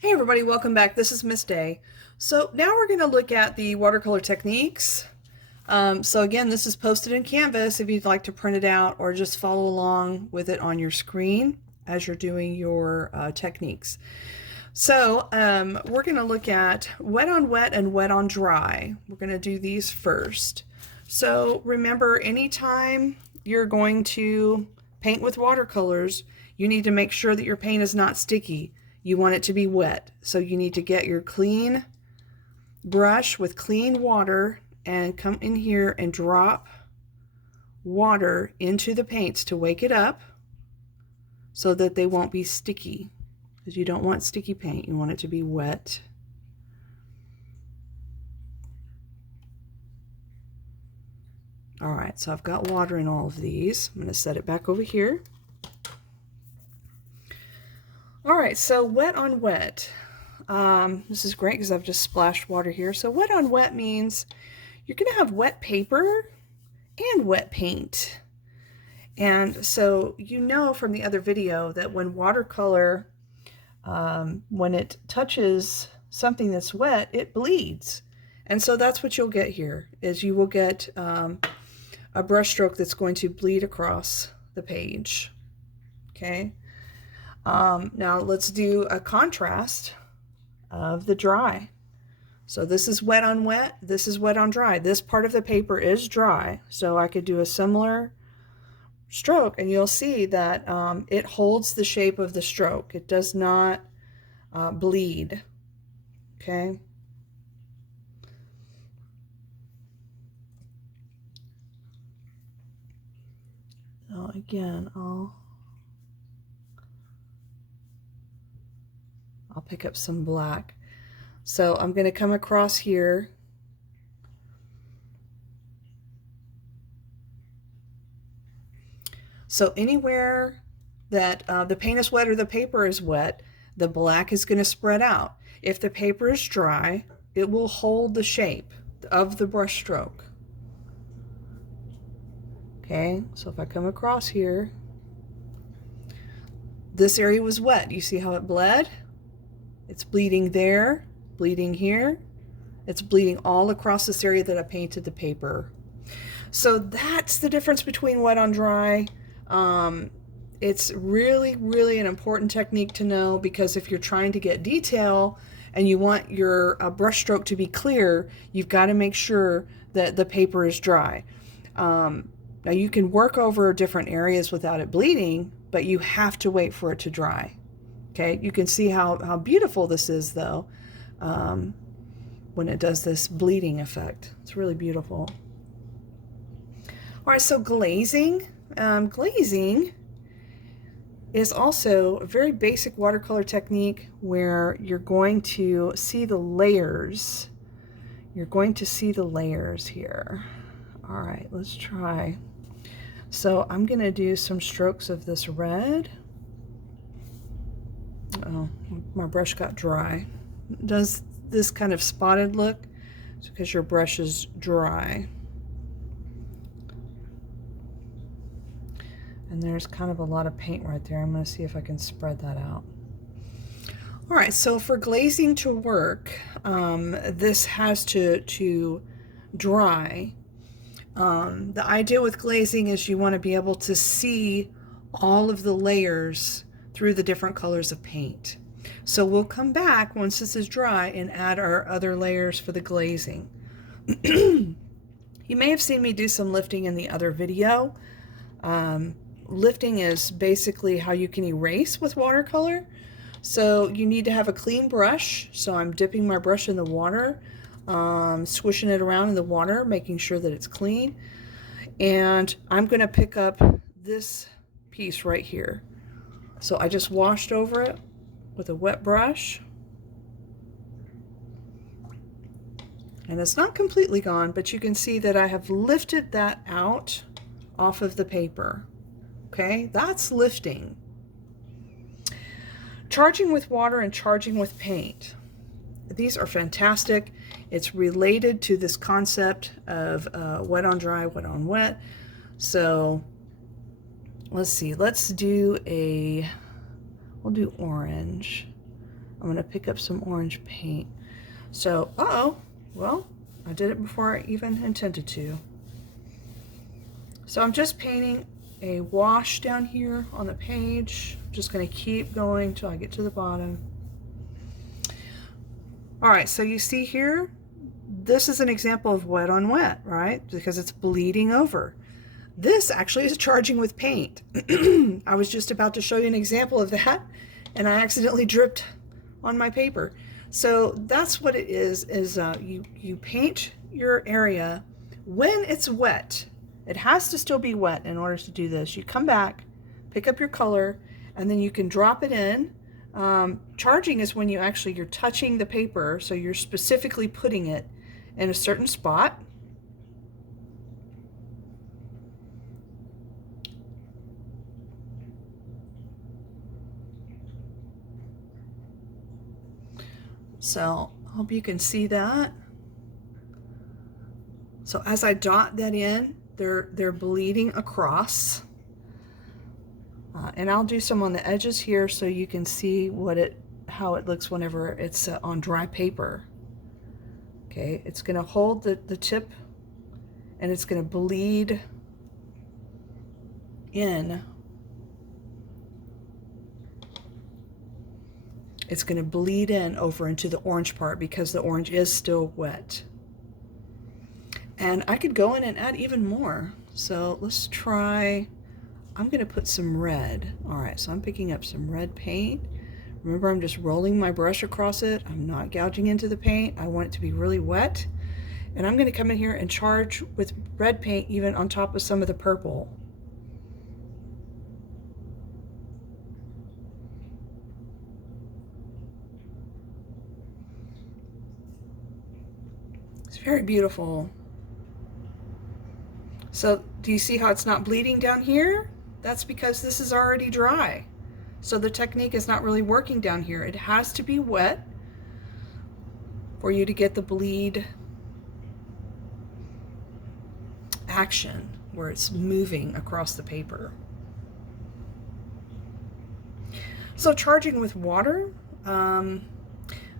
Hey everybody, welcome back. This is Miss Day. So now we're going to look at the watercolor techniques. So again, this is posted in Canvas if you'd like to print it out or just follow along with it on your screen as you're doing your techniques. So we're going to look at wet on wet and wet on dry. We're going to do these first. So remember, anytime you're going to paint with watercolors, you need to make sure that your paint is not sticky. You want it to be wet. So you need to get your clean brush with clean water and come in here and drop water into the paints to wake it up so that they won't be sticky. Because you don't want sticky paint, you want it to be wet. All right, so I've got water in all of these. I'm going to set it back over here. All right, so wet on wet. This is great because I've just splashed water here. So wet on wet means you're going to have wet paper and wet paint. And so you know from the other video that when watercolor, when it touches something that's wet, it bleeds. And so that's what you'll get here, is you will get a brush stroke that's going to bleed across the page. Okay. Now let's do a contrast of the dry. So this is wet on wet, this is wet on dry. This part of the paper is dry, so I could do a similar stroke and you'll see that it holds the shape of the stroke. It does not bleed. Okay. So again, I'll pick up some black. So I'm going to come across here. So anywhere that the paint is wet or the paper is wet, the black is going to spread out. If the paper is dry, it will hold the shape of the brush stroke. Okay, so if I come across here, this area was wet. You see how it bled? It's bleeding there, bleeding here. It's bleeding all across this area that I painted the paper. So that's the difference between wet on dry. It's really, really an important technique to know, because if you're trying to get detail and you want your brush stroke to be clear, you've got to make sure that the paper is dry. Now you can work over different areas without it bleeding, but you have to wait for it to dry. Okay, you can see how beautiful this is though when it does this bleeding effect. It's really beautiful. All right, so glazing. Glazing is also a very basic watercolor technique where you're going to see the layers. You're going to see the layers here. All right, let's try. So I'm going to do some strokes of this red. Oh, my brush got dry. It does this kind of spotted look? It's because your brush is dry. And there's kind of a lot of paint right there. I'm going to see if I can spread that out. All right, so for glazing to work, this has to dry. The idea with glazing is you want to be able to see all of the layers through the different colors of paint. So we'll come back once this is dry and add our other layers for the glazing. You may have seen me do some lifting in the other video. Lifting is basically how you can erase with watercolor. So you need to have a clean brush. So I'm dipping my brush in the water, swishing it around in the water, making sure that it's clean. And I'm going to pick up this piece right here. So I just washed over it with a wet brush. And it's not completely gone, but you can see that I have lifted that out off of the paper. Okay, that's lifting. Charging with water and charging with paint. These are fantastic. It's related to this concept of wet on dry, wet on wet. So let's see, we'll do orange. I'm going to pick up some orange paint. So, well, I did it before I even intended to. So I'm just painting a wash down here on the page. I'm just going to keep going till I get to the bottom. All right, so you see here, this is an example of wet on wet, right? Because it's bleeding over. This actually is charging with paint. I was just about to show you an example of that, and I accidentally dripped on my paper. So that's what it is you paint your area when it's wet. It has to still be wet in order to do this. You come back, pick up your color, and then you can drop it in. Charging is when you're touching the paper, so you're specifically putting it in a certain spot. So I hope you can see that. So as I dot that in, they're bleeding across. And I'll do some on the edges here so you can see how it looks whenever it's on dry paper. Okay, it's going to hold the tip and it's going to bleed in. It's going to bleed in over into the orange part because the orange is still wet. And I could go in and add even more. So let's try, I'm going to put some red. All right, so I'm picking up some red paint. Remember, I'm just rolling my brush across it. I'm not gouging into the paint. I want it to be really wet. And I'm going to come in here and charge with red paint even on top of some of the purple. It's very beautiful. So do you see how it's not bleeding down here? That's because this is already dry. So the technique is not really working down here. It has to be wet for you to get the bleed action where it's moving across the paper. So charging with water,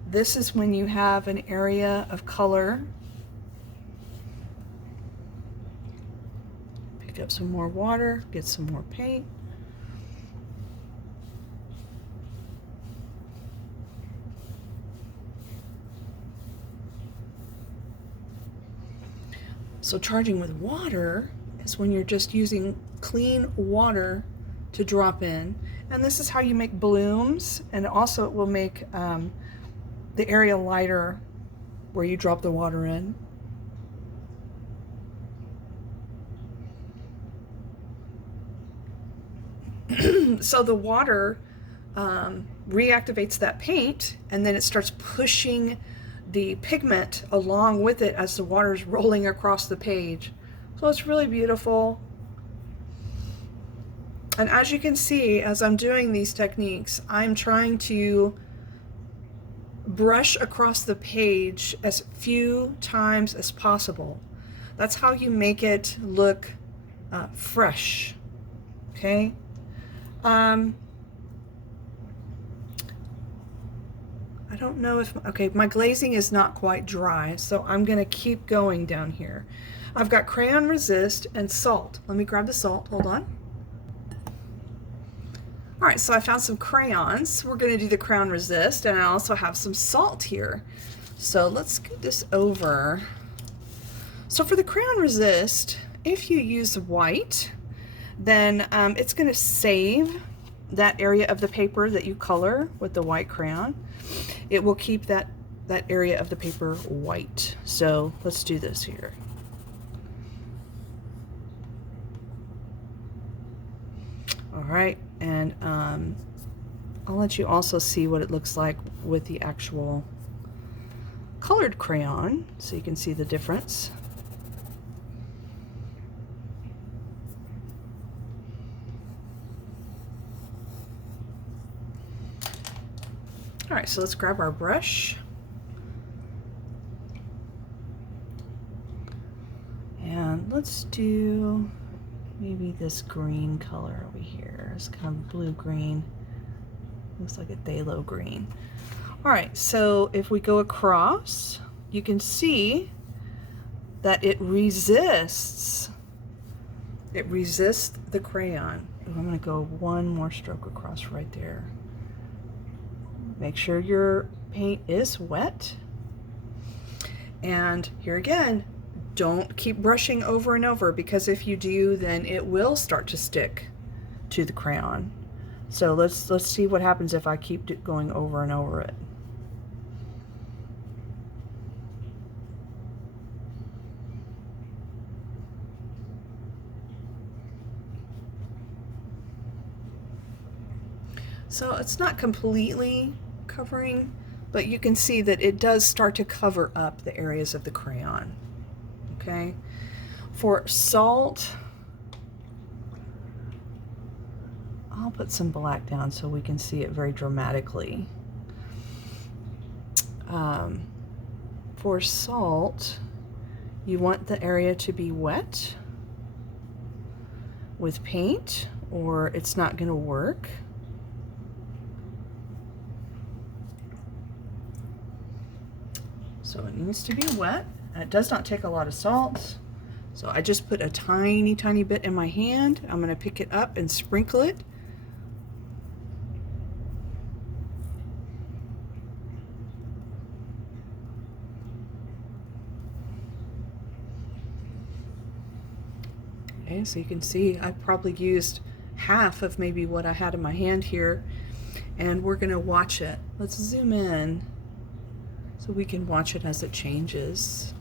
this is when you have an area of color. Pick up some more water, get some more paint. So charging with water is when you're just using clean water to drop in. And this is how you make blooms, and also it will make the area lighter where you drop the water in. So the water reactivates that paint, and then it starts pushing the pigment along with it as the water is rolling across the page. So it's really beautiful. And as you can see, as I'm doing these techniques, I'm trying to brush across the page as few times as possible. That's how you make it look fresh. Okay. I don't know if, okay, my glazing is not quite dry, so I'm going to keep going down here. I've got crayon resist and salt. Let me grab the salt, hold on. All right, so I found some crayons. We're going to do the crayon resist, and I also have some salt here. So let's scoot this over. So for the crayon resist, if you use white, then it's going to save that area of the paper that you color with the white crayon. It will keep that area of the paper white. So let's do this here. All right, and I'll let you also see what it looks like with the actual colored crayon so you can see the difference. All right, so let's grab our brush. And let's do maybe this green color over here. It's kind of blue-green. Looks like a phthalo green. All right, so if we go across, you can see that it resists. It resists the crayon. I'm going to go one more stroke across right there. Make sure your paint is wet. And here again, don't keep brushing over and over, because if you do, then it will start to stick to the crayon. So let's see what happens if I keep going over and over it. So it's not completely covering, but you can see that it does start to cover up the areas of the crayon. Okay. For salt, I'll put some black down so we can see it very dramatically. For salt, you want the area to be wet with paint, or it's not going to work. So it needs to be wet, and it does not take a lot of salt. So I just put a tiny, tiny bit in my hand. I'm going to pick it up and sprinkle it. Okay, so you can see I probably used half of maybe what I had in my hand here, and we're going to watch it. Let's zoom in so we can watch it as it changes.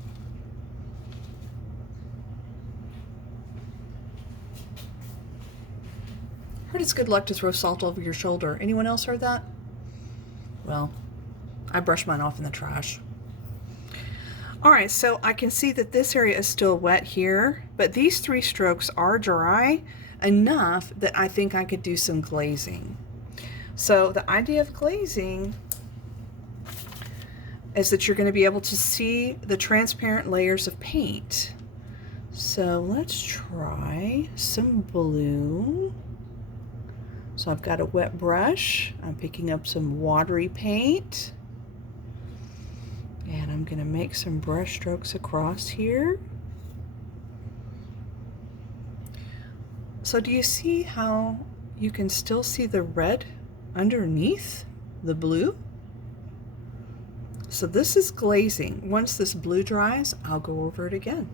Heard it's good luck to throw salt over your shoulder. Anyone else heard that? Well, I brushed mine off in the trash. All right, so I can see that this area is still wet here, but these 3 strokes are dry enough that I think I could do some glazing. So the idea of glazing is that you're going to be able to see the transparent layers of paint. So let's try some blue. So I've got a wet brush. I'm picking up some watery paint. And I'm going to make some brush strokes across here. So do you see how you can still see the red underneath the blue? So this is glazing. Once this blue dries, I'll go over it again.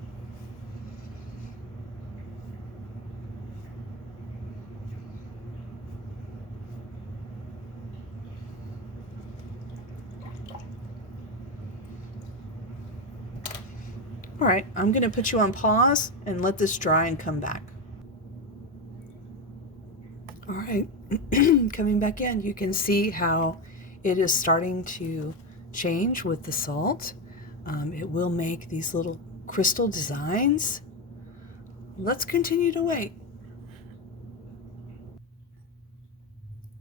All right, I'm going to put you on pause and let this dry and come back. All right, coming back in, you can see how it is starting to change with the salt. It will make these little crystal designs. Let's continue to wait.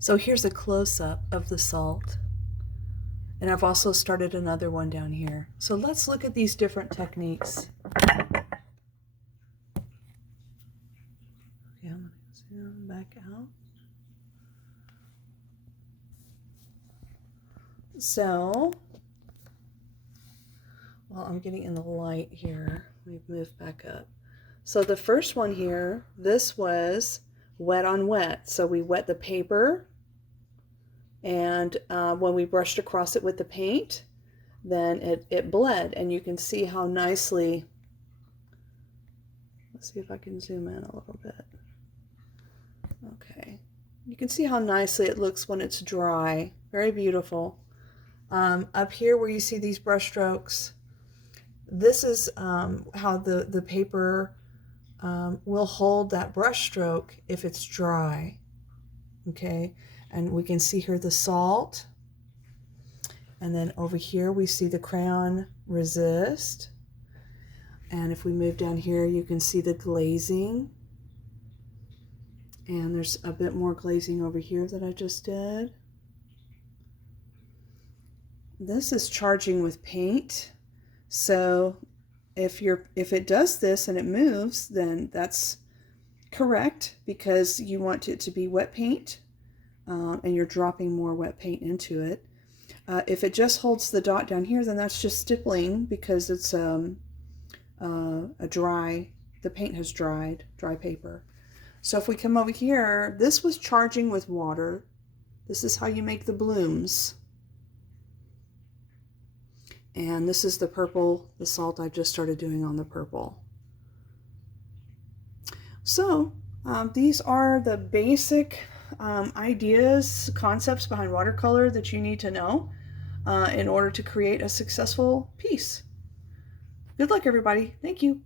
So here's a close-up of the salt. And I've also started another one down here. So let's look at these different techniques. Okay, I'm going to zoom back out. So, well, I'm getting in the light here. Let me move back up. So the first one here, this was wet on wet. So we wet the paper, and when we brushed across it with the paint, then it bled, and you can see how nicely, let's see if I can zoom in a little bit. Okay, you can see how nicely it looks when it's dry. Very beautiful. Up here where you see these brush strokes, this is how the paper will hold that brush stroke if it's dry. Okay, and we can see here the salt, and then over here we see the crayon resist, and if we move down here you can see the glazing, and there's a bit more glazing over here that I just did. This is charging with paint, so if it does this and it moves, then that's correct, because you want it to be wet paint, and you're dropping more wet paint into it. If it just holds the dot down here, then that's just stippling because it's a the paint has dried, dry paper. So if we come over here, this was charging with water. This is how you make the blooms. And this is the purple, the salt I've just started doing on the purple. So these are the basic ideas, concepts behind watercolor that you need to know in order to create a successful piece. Good luck, everybody. Thank you.